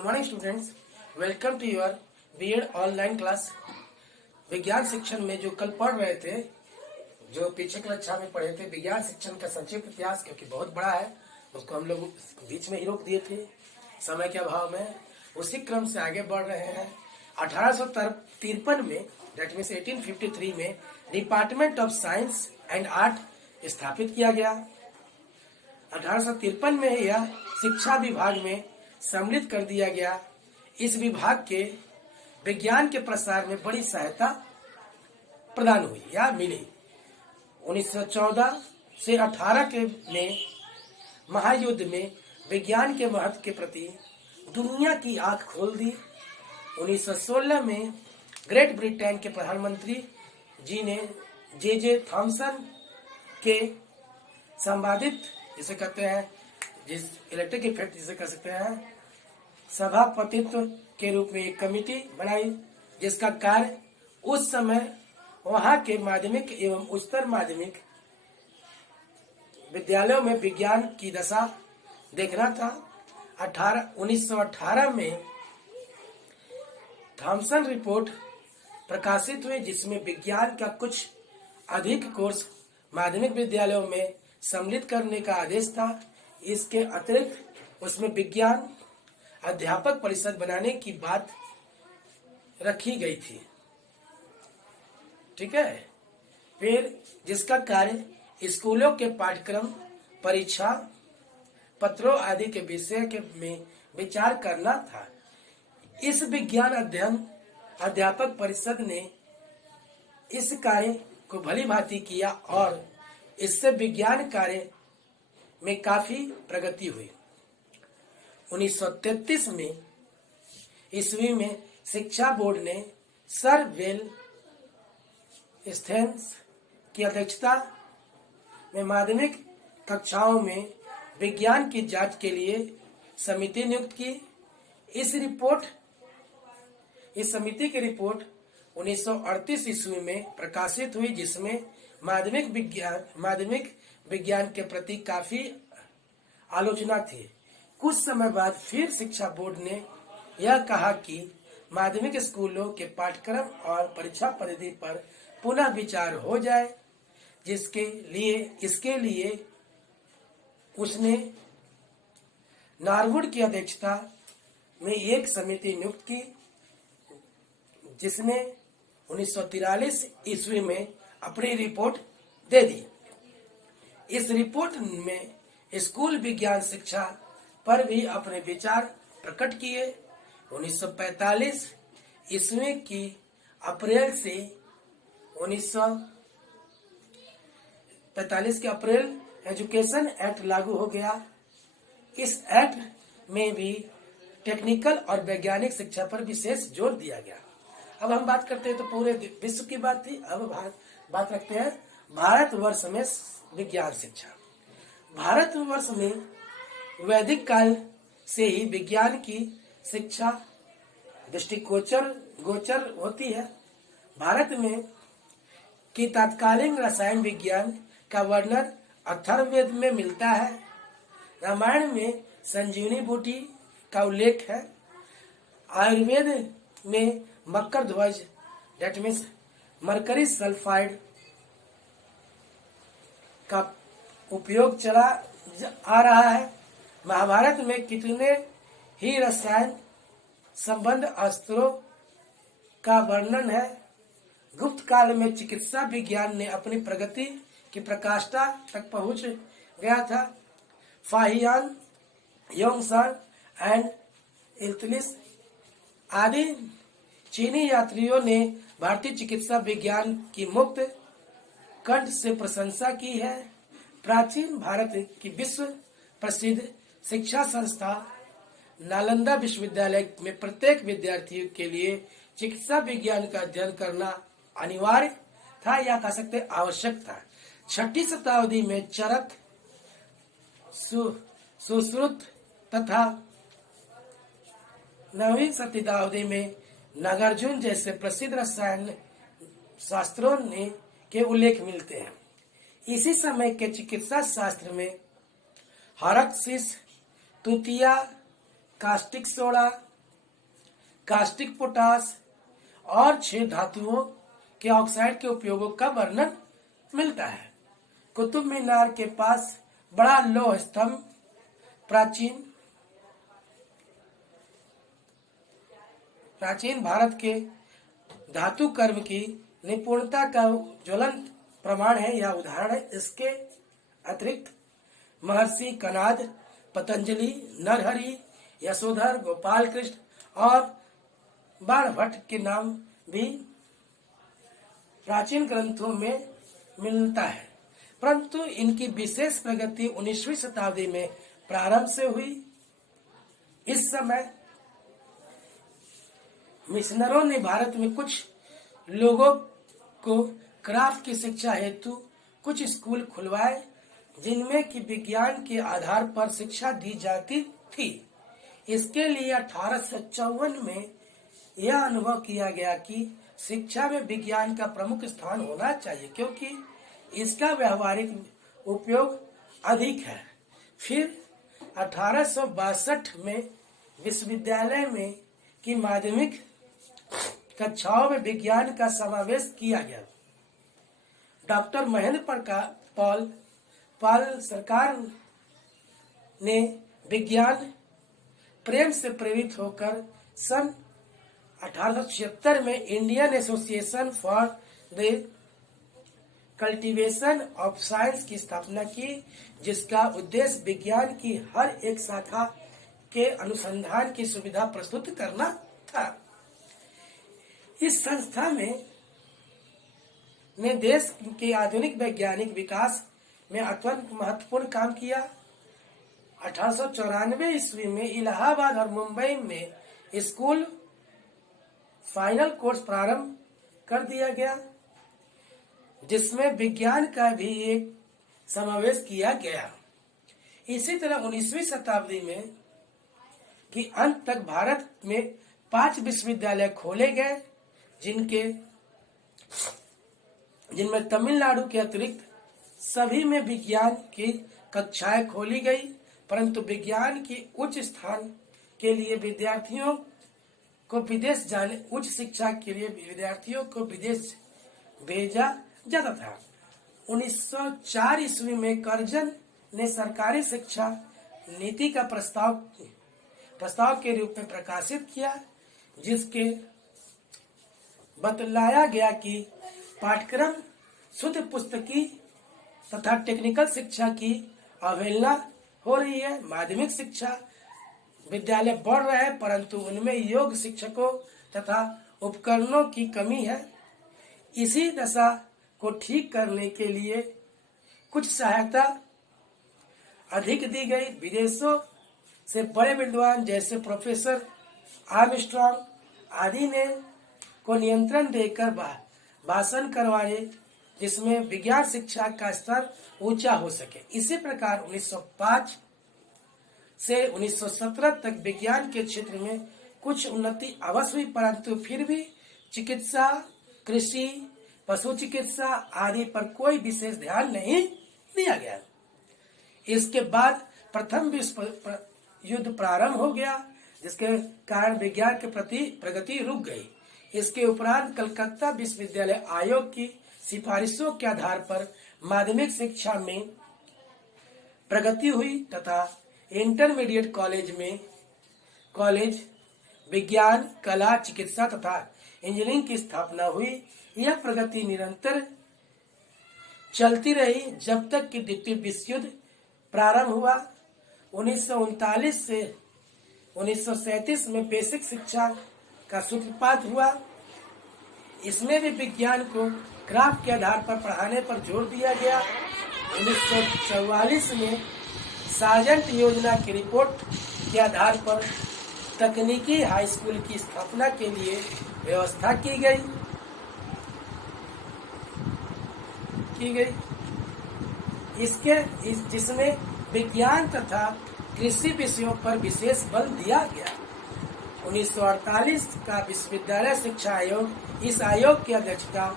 Good morning students, welcome to your BEd online class. विज्ञान शिक्षण में जो कल पढ़ रहे थे, जो पीछे कक्षा में पढ़े थे, विज्ञान शिक्षण का संक्षिप्त इतिहास, क्योंकि बहुत बड़ा है, उसको हम लोग बीच में ही रोक दिए थे समय के अभाव में। उसी क्रम से आगे बढ़ रहे हैं। 1853 में, दैट मीन्स 1853 में department of science and art स्थापित किया गया। 1853 में यह शिक्षा विभाग में सम्मिलित कर दिया गया। इस विभाग के विज्ञान के प्रसार में बड़ी सहायता प्रदान हुई या मिली। 1914 से 18 के में महायुद्ध में विज्ञान के महत्व के प्रति दुनिया की आंख खोल दी। 1916 में ग्रेट ब्रिटेन के प्रधानमंत्री जी ने जे थॉमसन के संवादित, जिसे कहते हैं, जिस इलेक्ट्रिक इफेक्ट जिसे कर सकते हैं, सभापतित्व के रूप में एक कमेटी बनाई, जिसका कार्य उस समय वहां के माध्यमिक एवं उच्चतर माध्यमिक विद्यालयों में विज्ञान की दशा देखना था। 1918 में थॉमसन रिपोर्ट प्रकाशित हुई, जिसमें विज्ञान का कुछ अधिक कोर्स माध्यमिक विद्यालयों में सम्मिलित करने का आदेश था। इसके अतिरिक्त उसमें विज्ञान अध्यापक परिषद बनाने की बात रखी गई थी। ठीक है। फिर जिसका कार्य स्कूलों के पाठ्यक्रम, परीक्षा पत्रों आदि के विषय के में विचार करना था। इस विज्ञान अध्ययन अध्यापक परिषद ने इस कार्य को भली भांति किया और इससे विज्ञान कार्य में काफी प्रगति हुई। 1933 में ईस्वी में शिक्षा बोर्ड ने सर वेल स्टेन्स की अध्यक्षता में माध्यमिक कक्षाओं में विज्ञान की जांच के लिए समिति नियुक्त की। इस समिति की रिपोर्ट 1938 ईस्वी में प्रकाशित हुई, जिसमें माध्यमिक विज्ञान के प्रति काफी आलोचना थी। कुछ समय बाद फिर शिक्षा बोर्ड ने यह कहा कि माध्यमिक स्कूलों के पाठ्यक्रम और परीक्षा पद्धति पर पुनः विचार हो जाए। इसके लिए उसने नारवुड की अध्यक्षता में एक समिति नियुक्त की, जिसने 1943 ईस्वी में अपनी रिपोर्ट दे दी। इस रिपोर्ट में स्कूल विज्ञान शिक्षा पर भी अपने विचार प्रकट किए। 1945 ईस्वी की अप्रैल से 1945 के अप्रैल एजुकेशन एक्ट लागू हो गया। इस एक्ट में भी टेक्निकल और वैज्ञानिक शिक्षा पर विशेष जोर दिया गया। अब हम बात करते हैं, तो पूरे विश्व की बात थी, अब बात रखते हैं भारतवर्ष में विज्ञान शिक्षा। भारतवर्ष में वैदिक काल से ही विज्ञान की शिक्षा दृष्टिगोचर होती है। भारत में की तत्कालीन रसायन विज्ञान का वर्णन अथर्ववेद में मिलता है। रामायण में संजीवनी बूटी का उल्लेख है। आयुर्वेद में मकर ध्वज, दैट मीन्स मरकरी सल्फाइड का उपयोग चला आ रहा है। महाभारत में कितने ही रसायन संबंध अस्त्रों का वर्णन है। गुप्त काल में चिकित्सा विज्ञान ने अपनी प्रगति की प्रकाष्ठा तक पहुंच गया था। फाहियान, योंगसान एंड इल्तुतमिश आदि चीनी यात्रियों ने भारतीय चिकित्सा विज्ञान की मुक्त कंठ से प्रशंसा की है। प्राचीन भारत की विश्व प्रसिद्ध शिक्षा संस्था नालंदा विश्वविद्यालय में प्रत्येक विद्यार्थी के लिए चिकित्सा विज्ञान का अध्ययन करना अनिवार्य था, या कह सकते आवश्यक था। 6वीं शताब्दी में चरक, सुश्रुत तथा 9वीं शताब्दी में नागार्जुन जैसे प्रसिद्ध रसायन शास्त्रों के उल्लेख मिलते हैं। इसी समय के चिकित्सा शास्त्र में हरक्सिस, तुतिया, कास्टिक सोडा, कास्टिक पोटास और 6 धातुओं के ऑक्साइड के उपयोगों का वर्णन मिलता है। कुतुब मीनार के पास बड़ा लौह स्तंभ प्राचीन भारत के धातु कर्म की निपुणता का ज्वलंत प्रमाण है या उदाहरण है। इसके अतिरिक्त महर्षि कनाद, पतंजलि, नरहरि, यशोधर, गोपाल कृष्ण और बाणभट्ट के नाम भी प्राचीन ग्रंथों में मिलता है, परंतु इनकी विशेष प्रगति 19वीं शताब्दी में प्रारंभ से हुई। इस समय मिशनरों ने भारत में कुछ लोगों को क्राफ्ट की शिक्षा हेतु कुछ स्कूल खुलवाए, जिनमें कि विज्ञान के आधार पर शिक्षा दी जाती थी। इसके लिए 1854 में यह अनुभव किया गया कि शिक्षा में विज्ञान का प्रमुख स्थान होना चाहिए, क्योंकि इसका व्यावहारिक उपयोग अधिक है। फिर 1862 में विश्वविद्यालय में की माध्यमिक कक्षाओं में विज्ञान का समावेश किया गया। डॉक्टर महेंद्र पाल सरकार ने विज्ञान प्रेम से प्रेरित होकर सन 1876 में Indian association for the cultivation of science की स्थापना की, जिसका उद्देश्य विज्ञान की हर एक शाखा के अनुसंधान की सुविधा प्रस्तुत करना था। इस संस्था में ने देश के आधुनिक वैज्ञानिक विकास में अत्यंत महत्वपूर्ण काम किया। 1894 ईस्वी में इलाहाबाद और मुंबई में स्कूल फाइनल कोर्स प्रारंभ कर दिया गया, जिसमें विज्ञान का भी एक समावेश किया गया। इसी तरह 19वीं शताब्दी में की अंत तक भारत में 5 विश्वविद्यालय खोले गए, जिनमें तमिलनाडु के अतिरिक्त सभी में विज्ञान की कक्षाएं खोली गई, परंतु विज्ञान की उच्च स्थान के लिए विद्यार्थियों को उच्च शिक्षा के लिए विद्यार्थियों को विदेश भेजा जाता था। 1904 ईस्वी में कर्जन ने सरकारी शिक्षा नीति का प्रस्ताव के रूप में प्रकाशित किया, जिसके बतलाया गया कि पाठ्यक्रम शुद्ध पुस्तकी तथा टेक्निकल शिक्षा की अवहेलना हो रही है। माध्यमिक शिक्षा विद्यालय बढ़ रहे हैं, परंतु उनमें योग्य शिक्षकों तथा उपकरणों की कमी है। इसी दशा को ठीक करने के लिए कुछ सहायता अधिक दी गई। विदेशों से बड़े विद्वान जैसे प्रोफेसर आर्मस्ट्रांग आदि ने को नियंत्रण देकर भाषण करवाए, जिसमें विज्ञान शिक्षा का स्तर ऊंचा हो सके। इसी प्रकार 1905 से 1917 तक विज्ञान के क्षेत्र में कुछ उन्नति अवश्य हुई, परंतु फिर भी चिकित्सा, कृषि, पशु चिकित्सा आदि पर कोई विशेष ध्यान नहीं दिया गया। इसके बाद प्रथम विश्व युद्ध प्रारंभ हो गया, जिसके कारण विज्ञान के प्रति प्रगति रुक गई। इसके उपरांत कलकत्ता विश्वविद्यालय आयोग की सिफारिशों के आधार पर माध्यमिक शिक्षा में प्रगति हुई तथा इंटरमीडिएट कॉलेज विज्ञान, कला, चिकित्सा तथा इंजीनियरिंग की स्थापना हुई। यह प्रगति निरंतर चलती रही जब तक कि द्वितीय विश्व युद्ध प्रारंभ हुआ। 1939 से 1937 में बेसिक शिक्षा का सूत्रपात हुआ। इसमें भी विज्ञान को क्राफ्ट के आधार पर पढ़ाने पर जोर दिया गया। 1944 में सार्जेंट योजना की रिपोर्ट के आधार पर तकनीकी हाई स्कूल की स्थापना के लिए व्यवस्था की गई। जिसमें विज्ञान तथा कृषि विषयों पर विशेष बल दिया गया। 1948 का विश्वविद्यालय शिक्षा आयोग, इस आयोग की अध्यक्षता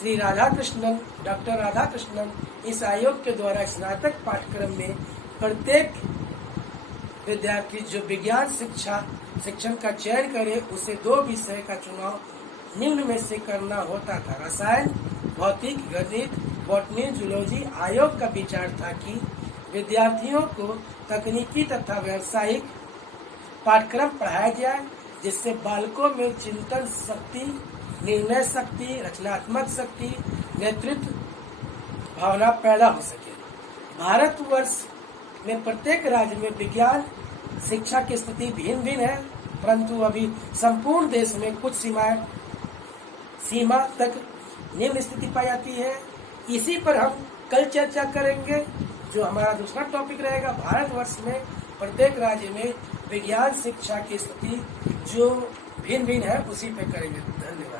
डॉक्टर राधाकृष्णन, इस आयोग के द्वारा स्नातक पाठ्यक्रम में प्रत्येक विद्यार्थी जो विज्ञान शिक्षा शिक्षण का चयन करे उसे 2 विषय का चुनाव निम्न में से करना होता था। रसायन, भौतिक, गणित, बॉटनी, जूलॉजी। आयोग का विचार था कि विद्यार्थियों को तकनीकी तथा व्यावसायिक पाठ्यक्रम पढ़ाया जाए, जिससे बालकों में चिंतन शक्ति, निर्णय शक्ति, रचनात्मक शक्ति, नेतृत्व भावना पैदा हो सके। भारतवर्ष में प्रत्येक राज्य में विज्ञान शिक्षा की स्थिति भिन्न भिन्न है, परंतु अभी संपूर्ण देश में कुछ सीमा तक निम्न स्थिति पाई जाती है। इसी पर हम कल चर्चा करेंगे, जो हमारा दूसरा टॉपिक रहेगा। भारतवर्ष में प्रत्येक राज्य में विज्ञान शिक्षा की स्थिति जो भिन्न भिन्न है, उसी पे करेंगे। धन्यवाद।